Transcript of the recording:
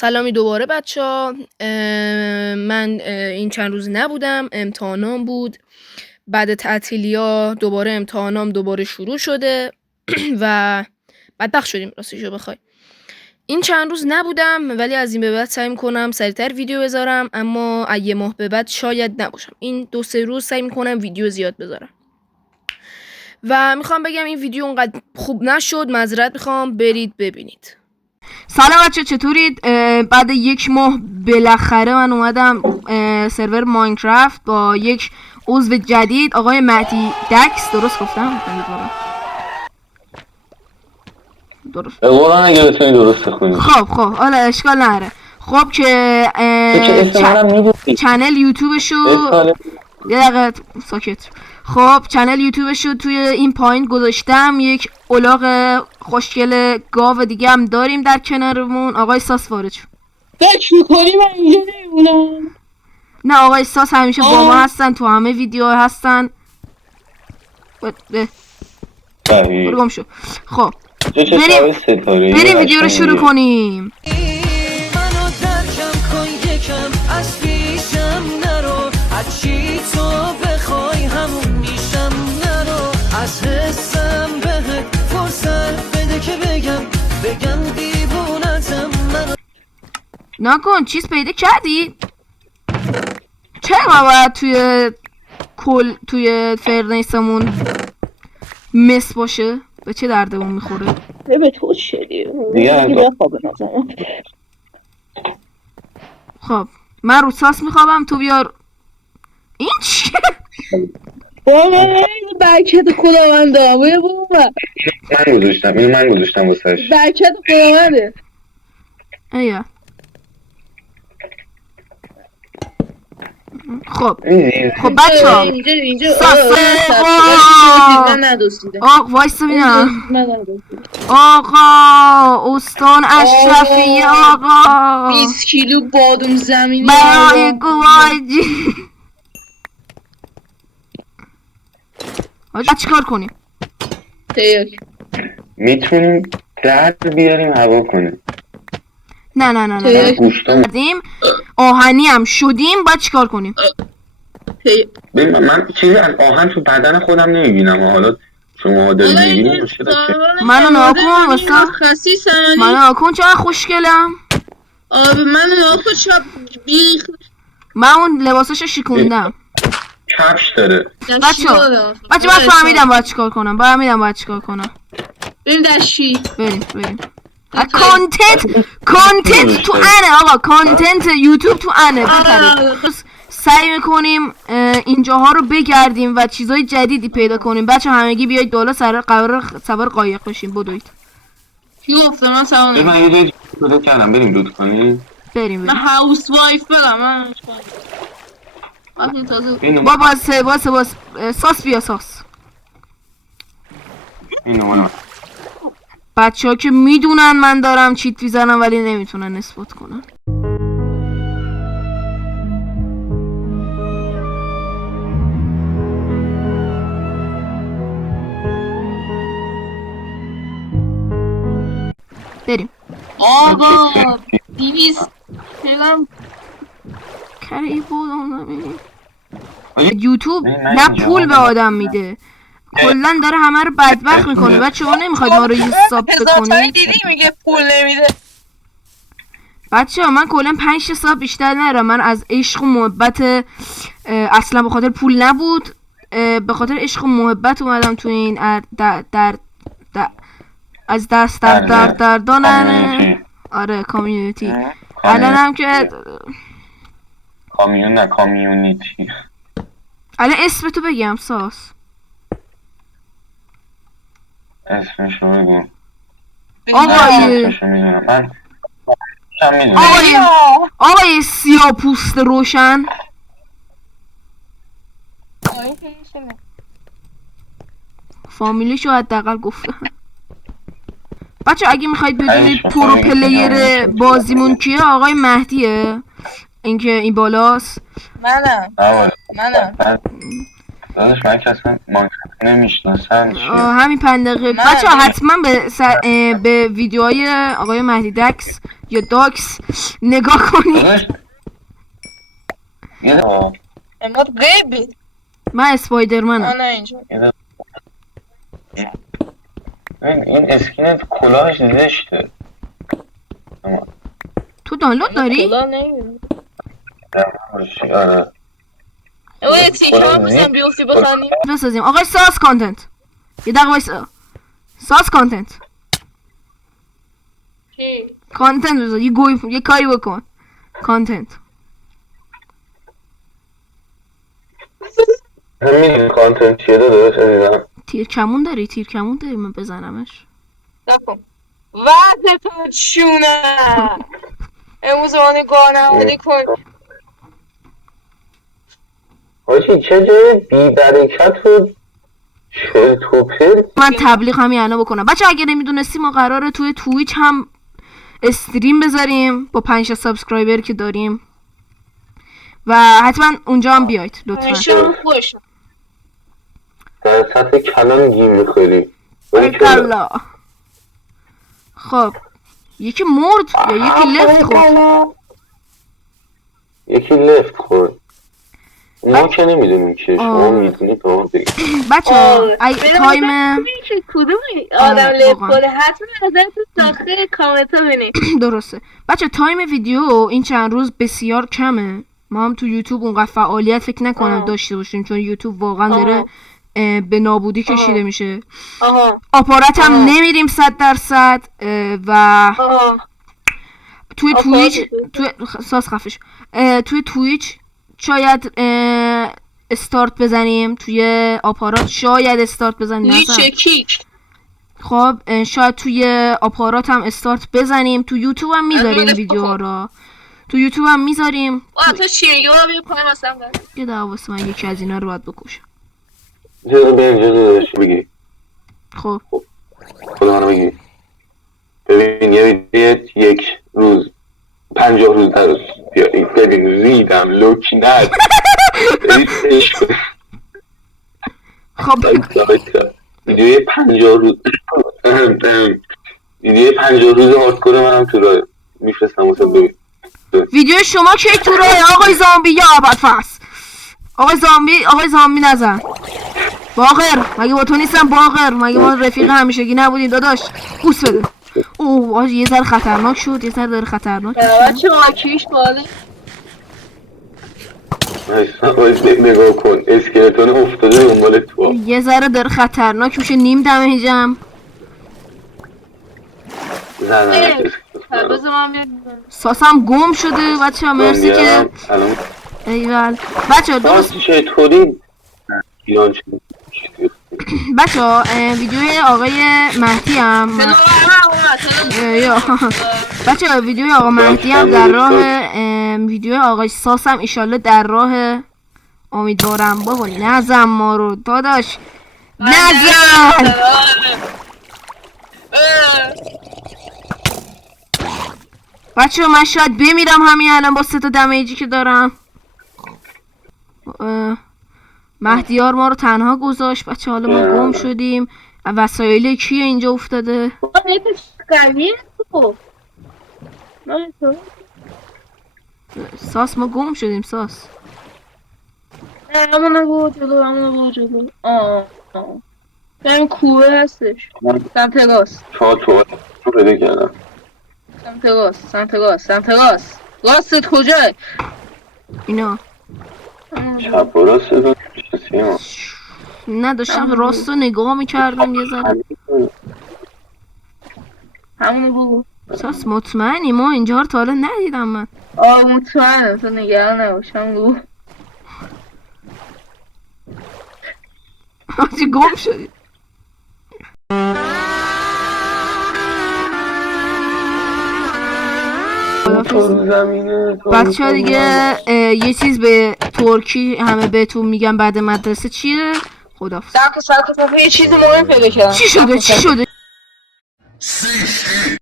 سلامی دوباره بچه‌ها. من این چند روز نبودم، امتحانام بود. بعد تعطیلیا دوباره امتحانام دوباره شروع شده و بدبخت شدیم راستشو بخوای. این چند روز نبودم ولی از این به بعد سعی می‌کنم سریعتر ویدیو بذارم، اما یه ماه به بعد شاید نباشم. این 2-3 روز سعی می‌کنم ویدیو زیاد بذارم. و میخوام بگم این ویدیو اونقدر خوب نشد، معذرت میخوام، برید ببینید. سلام بچه، چطورید؟ بعد 1 ماه بالاخره من اومدم سرور ماینکرافت با یک عضو جدید، آقای مهدی دکس. درست گفتم؟ درست. قرآن اگه بتونی درست بخونی. خب حالا اشکال نره. خب که چنل یوتیوبشو یه دقیقه ساکت. خب چنل یوتیوبشو توی این پایین گذاشتم. یک الاغ خوشگل گاو دیگه هم داریم در کنارمون. آقای ساس وارد شو. فکر می‌کنی من اینجا نمیمونم؟ نه آقای ساس همیشه با ما هستن، تو همه ویدیو هستن. برو گم شو. خب بریم ویدیو رو شروع کنیم. از حسم بهت فرصت بده که بگم دیوونتم من. نکن چیز پیدا کردی؟ چرا باید توی فرنیسمون مس باشه؟ به چه دردمون میخوره؟ به تو شدی خب من رو ساس میخوابم، تو بیار. این چیه؟ برکت خداونده من گذاشتم واسش. برکت خداونده. ایا خب بچه‌ها آقا وایسا ببینم. آقا استان اشرفی آقا 20 کیلو بادوم زمینی برای گواهی. چیکار کنیم؟ میتونیم در بیاریم هوا کنیم. نه کردیم آهنی هم شدیم، باید چیکار کنیم؟ ببین من چیزی از آهن تو بدن خودم نمیبینم. حالا شما دارید میبینید مشکل منو ناکن واسه منو ناکن چقدر خوشگلم. منو ناکن چقدر بیخ. من اون لباساشو شکوندم. کفش داره. بچه من فهمیدم باید چیکار کنم. بریم دشی. بریم. کانتنت تو انه آقا. کانتنت یوتیوب تو انه. سعی میکنیم اینجاها رو بگردیم و چیزای جدیدی پیدا کنیم. بچه همگی بیایید بالا، سوار قایق بشیم. بدوید. کی گفته من سوار من یه جایی پیدا کردم، بریم دود کنیم. بریم من هاوس وایف برم. باز ساس بیا ساس. بچه ها که میدونن من دارم چیت میزنم ولی نمیتونن اثبات کنن. بریم. آقا 200 تلم کاری بودم. یوتیوب نه پول به آدم میده، کلن داره همه رو بدبخت میکنه. بچه ها نمیخواید ما رو یه حساب بکنید؟ دیدی میگه پول نمیده. بچه ها من کلن 5 ساب بیشتر نرم. من از عشق و محبت، اصلا به خاطر پول نبود، به خاطر عشق و محبت اومدم تو این از دست در دانن. آره کامیونیتی. الان هم که کامیونیتی. الان اسم تو بگم ساس. اسمشو بگو. آقای سیاه پوست روشن. فامیلیشو حداقل گفتم. بچه اگه میخواید بدونید پرو پلیر بازیمون کیه، آقای مهدیه. اینکه این بالاست. منم. داداش من که اصلا مایکروفون نمیشناسم چیه. همین 5 دقیقه نه، بچه ها نه. حتما به ویدیوهای آقای مهدی دکس یا داکس نگاه کنید. داداش یه دقیقه. اماد غیبی من اسپایدرمنم. نه اینجا این اسکین کلاهش زشته. تو دانلود داری؟ کلا نمی‌بینم. آره او یه تیکه هم بزن بیفتی بخندیم. بسازیم آقای ساس کانتنت. یه دقیقه وایسا. ساس کانتنت. کی؟ کانتنت بذار یه کاری بکن. کانتنت. همین کانتنت چیه داداش عزیزم؟ تیر کمون داری من بزنمش. نکن وقتتون چونه امروز آنی گانه کن. حاجی چه جای بی برکت و چرت و پرت. من تبلیغ همین الان بکنم. بچه اگه نمیدونستی ما قراره توی تویچ هم استریم بذاریم با 5 سابسکرایبر که داریم و حتما اونجا هم بیاید لطفا. شروع خوش در سطح کلان گیم میخوری. باریکلا. خب یکی مرد یا یکی لفت خورد؟ یکی لفت خورد. ما که نمیدونیم که شما میدونید با ما بگید. بچه ها تایم کدومی آدم آره، لیف واقعا. کنه حتما ازتون داخل کامنت ها بینید. درسته بچه تایم ویدیو این چند روز بسیار کمه. ما هم تو یوتیوب اونقدر فعالیت فکر نکنم داشته باشیم چون یوتیوب واقعا داره به نابودی کشیده میشه. آها آپارات هم نمیریم 100% و آها توی آپارات تویچ چطور؟ توی ساس خفش توی تویچ شاید استارت بزنیم. توی آپارات شاید استارت بزنیم. تویچ نزن. کیک خب شاید توی آپارات هم استارت بزنیم. تو یوتیوب هم میذاریم آره، ویدیوها رو. تو یوتیوب هم میذاریم. تو چیه یه بیا پای مثلا یه دقیقه واسه من یکی از اینا رو باید بکشم. جزو به اینجا داداش بگی. خب خدا منو بگی. ببین یه یک روز 50 روز در ببین ریدم لوکی ند. خب ویدیوی 50 روز ویدیوی 50 روز هاردکور منم تو راه میفرستم واسه ببین. ویدیو شما کی تو راه آقای زامبی یا ابدفس؟ آقای زامبی نزن. باقر مگه با تو نیستم باقر؟ مگه ما رفیق همیشگی نبودیم داداش؟ بوس بده. اوه آج یه ذره خطرناک شد. یه ذره داره خطرناک بچه ماکیش باله نگاه کن اسکلتون افتاده دنبال تو. یه ذره داره خطرناک میشه. نیم دمیجم. زنه بذار من بیاد ساسم گم شده بچه ها. مرسی که ایول بچه ها درست چطوری ایران شد بچه ها ویدیوی آقای مهدی هم بچه ها ویدیوی آقا مهدی هم در راه. ویدیوی آقای ساس هم ایشالله در راه. امیدوارم بابا نزن ما رو داداش نزن. بچه ها من شاید بمیرم همین الان با 3 تا دمیجی که دارم. مهدیار ما رو تنها گذاشت بچه. حالا ما گم شدیم. وسایل کیه اینجا افتاده؟ ساس ما گم شدیم ساس. همونو برو جلو این کوه هستش سمت راست تو پیدا کردم سمت راست راستت کجای؟ اینا چپ و راست رو کسی ما نه داشتم راست رو نگاه میکردم یه ذره. همونو بگو ساس مطمئنی ما اینجا رو تا حالا ندیدم من. مطمئنم تو نگران نباش همونو بگو آجی گم شدی. بچه ها دیگه یه چیز به ترکی همه بهتون میگم بعد مدرسه چیه؟ خداحافظ. ساعت یه چیز مهم پیدا کردم چی شده؟